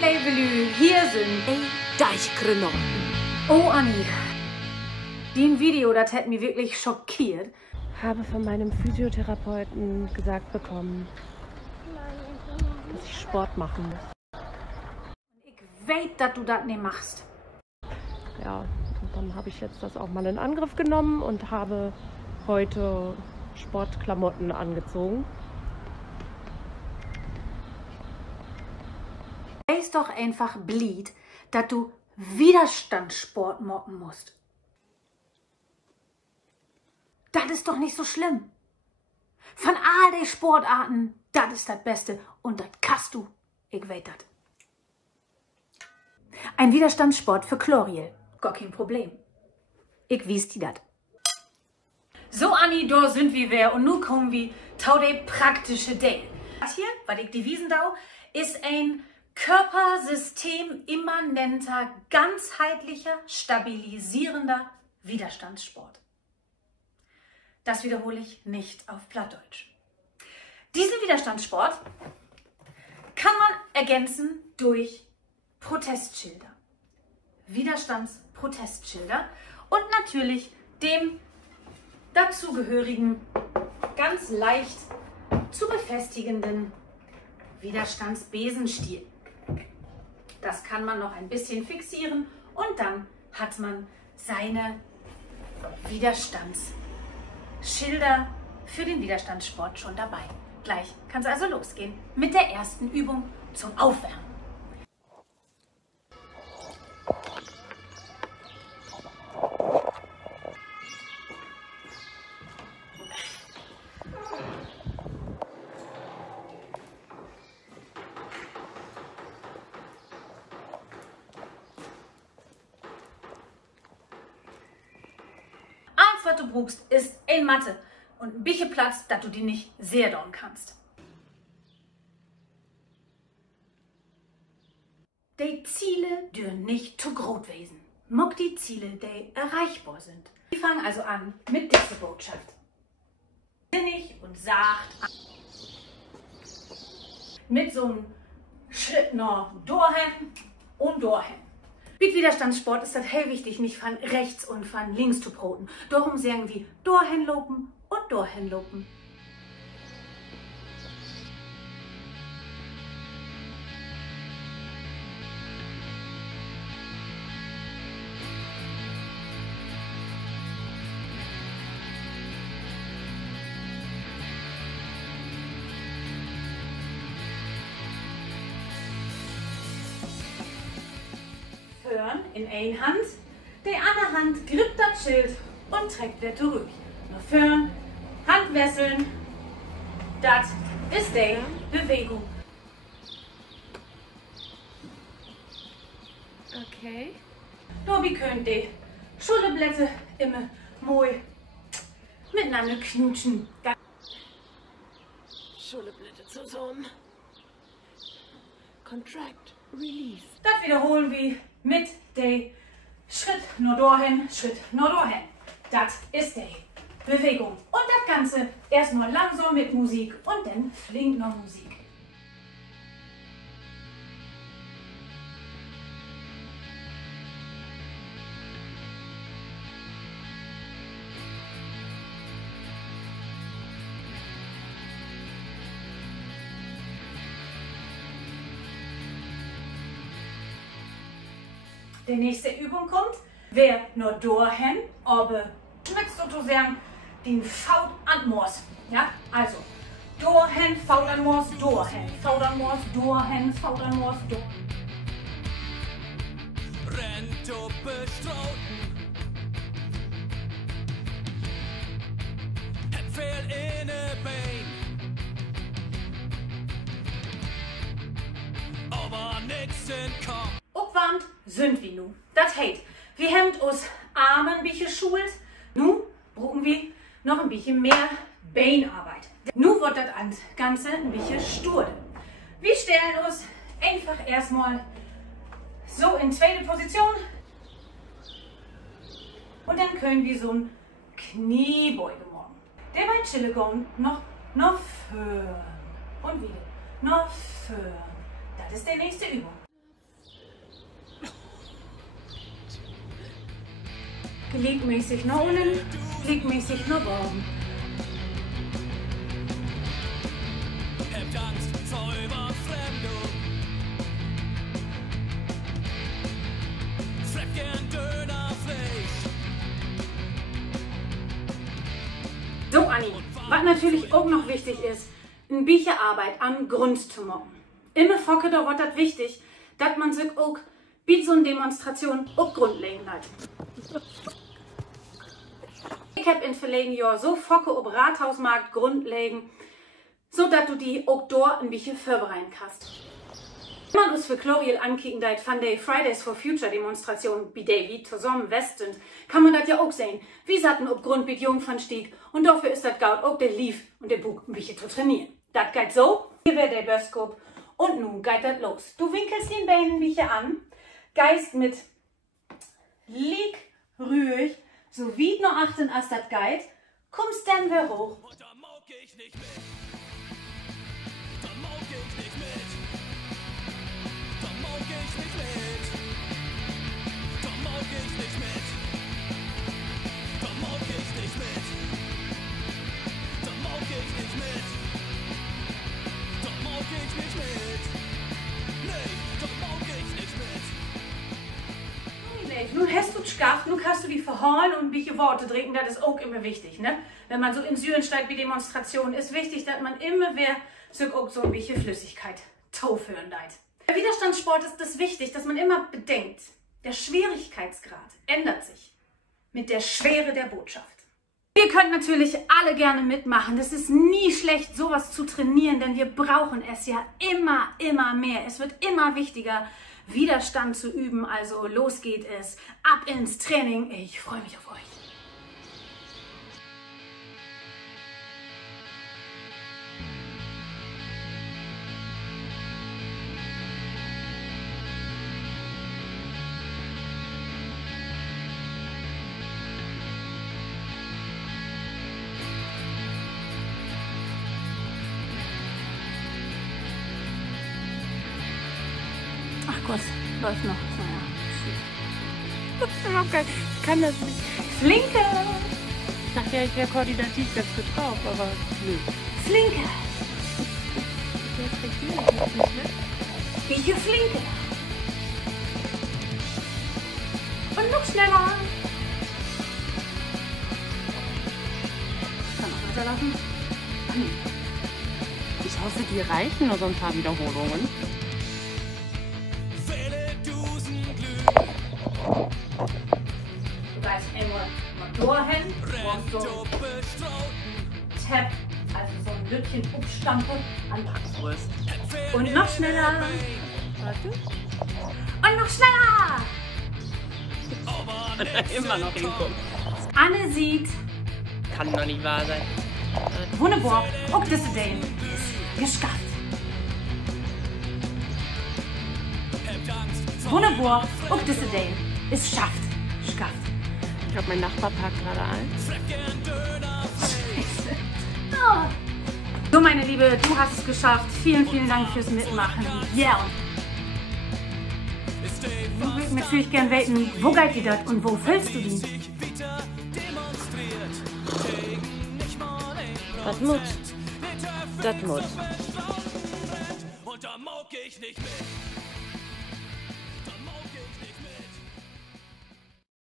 Levelü, hier sind Deichgrenotten. Oh, Anni. Den Video, das hat mich wirklich schockiert. Habe von meinem Physiotherapeuten gesagt bekommen, dass ich Sport machen muss. Ich weiß, dass du das nicht machst. Ja, und dann habe ich jetzt das auch mal in Angriff genommen und habe heute Sportklamotten angezogen. Weiß doch einfach blied, dass du Widerstandssport machen musst. Das ist doch nicht so schlimm. Von all den Sportarten, das ist das Beste und das kannst du. Ich weiß das. Ein Widerstandssport für Chloriel. Gar kein Problem. Ich wies die dat. So, Anni, da sind wir wer und nun kommen wir zu der praktische Day. Das hier, was ich die Wiesen dau, ist ein körpersystemimmanenter, ganzheitlicher, stabilisierender Widerstandssport. Das wiederhole ich nicht auf Plattdeutsch. Diesen Widerstandssport kann man ergänzen durch Protestschilder. Widerstandsprotestschilder und natürlich dem dazugehörigen, ganz leicht zu befestigenden Widerstandsbesenstiel. Das kann man noch ein bisschen fixieren und dann hat man seine Widerstandsschilder für den Widerstandssport schon dabei. Gleich kann es also losgehen mit der ersten Übung zum Aufwärmen. Was du brauchst, ist eine Matte und ein bisschen Platz, dass du die nicht sehr down kannst. Die Ziele dürfen nicht zu groß werden. Mock die Ziele, die erreichbar sind. Wir fangen also an mit dieser Botschaft. Sinnig und sacht an. Mit so einem Schritt nach dorthin und dorthin. Mit Widerstandssport ist das hell wichtig, nicht von rechts und von links zu broten. Darum sagen wir dorthin lopen und dorthin lopen. In eine Hand, die andere Hand grippt das Schild und trägt wieder zurück. Nach vorn, Hand wesseln, das ist die Bewegung. Okay. Da wie könnt ihr Schulterblätter immer mal miteinander knutschen. Schulterblätter zusammen. Contract, release. Das wiederholen wir mit dem Schritt nur dahin, Schritt nur dahin. Das ist die Bewegung. Und das Ganze erstmal langsam mit Musik und dann flink noch Musik. Die nächste Übung kommt, wer nur dahin, aber schmitzt sozusagen den Faut an Moors. Ja, also dahin, Faut an Moors, dahin, Faut an Moors, dahin, Faut an Moors, dahin. Rennt op bestrauten. Het veel in de been. Aber nix in Kopf. Aufwärmt sind wir nu. Das heißt, wir haben uns Arme ein bisschen schult. Nu brauchen wir noch ein bisschen mehr Beinarbeit. Nu wird das Ganze ein bisschen stur. Wir stellen uns einfach erstmal so in zweite Position. Und dann können wir so ein Kniebeuge machen. Der bei Chillegon noch vorn und wieder noch vorn. Das ist die nächste Übung. gliedmäßig nach unten, gliedmäßig nach oben. Habt Angst vor Überfremdung. Fragt gern Dönerfleisch. So, Anni, was natürlich auch noch wichtig ist, ein bisschen Arbeit an Grund zu machen. Immer Focke, da wird das wichtig, dass man sich auch bei so einer Demonstration auf Grund legen hat. Ich habe in verlegen Jahr so Focke auf Rathausmarkt Grund legen, so dass du die auch dort ein bisschen vorbereiten kannst. Wenn man uns für Chloriel ankicken deit von der Fridays for Future Demonstration bei David zusammen Westen, kann man das ja auch sehen. Wie satten ob Grund mit Jungfernstieg und dafür ist das Gaut auch der Lief und der Bug ein bisschen zu trainieren. Das geht so, hier wäre der Böskop und nun geht das los. Du winkelst den Beinen ein bisschen an, geist mit lieg ruhig, so wie noch achten als das geht, kommst dann wieder hoch. Und da mag ich nicht mit. Da mag ich nicht mit. Da mag ich nicht mit. Da mag ich nicht mit. Da mag ich nicht mit. Da mag ich nicht mit. Da mag ich nicht mit. Nee, da mag ich nicht mit. Nun hast du es geschafft, nun kannst du die verhauen und ein bisschen Worte trinken, das ist auch immer wichtig, ne? Wenn man so in Syrien steigt wie Demonstrationen, ist wichtig, dass man immer wieder auch so ein bisschen Flüssigkeit tauführen deit. Bei Widerstandssport ist es wichtig, dass man immer bedenkt, der Schwierigkeitsgrad ändert sich mit der Schwere der Botschaft. Ihr könnt natürlich alle gerne mitmachen. Das ist nie schlecht, sowas zu trainieren, denn wir brauchen es ja immer mehr. Es wird immer wichtiger, Widerstand zu üben. Also los geht es, ab ins Training. Ich freue mich auf euch. Ach Gott, läuft noch. Ich kann das nicht. Flinke! Ich dachte ja, ich wäre koordinativ ganz gut drauf, aber nö. Flinke! Ich respektiere das nicht, ne? Rieche Flinke! Und noch schneller! Kann noch weiterlaufen? Ach nee. Ich hoffe, die reichen nur so ein paar Wiederholungen. Du weißt immer Motor hin, so Tap, also so ein Lütchen Upstampe an Brust. Und noch schneller. Warte. Und noch schneller. Immer noch hingucken. Anne sieht, Kann doch nicht wahr sein. wunderbar, auch das Ding ist geschafft. Wunderbar, auch das Ding ist schafft. Schafft. Ich glaube, mein Nachbar parkt gerade ein. Oh. So, meine Liebe, du hast es geschafft. Vielen Dank fürs Mitmachen. Yeah. Ich würde natürlich gern wissen, wo geht die das und wo füllst du die? Das muss. Das muss. Und da mag ich nicht mit.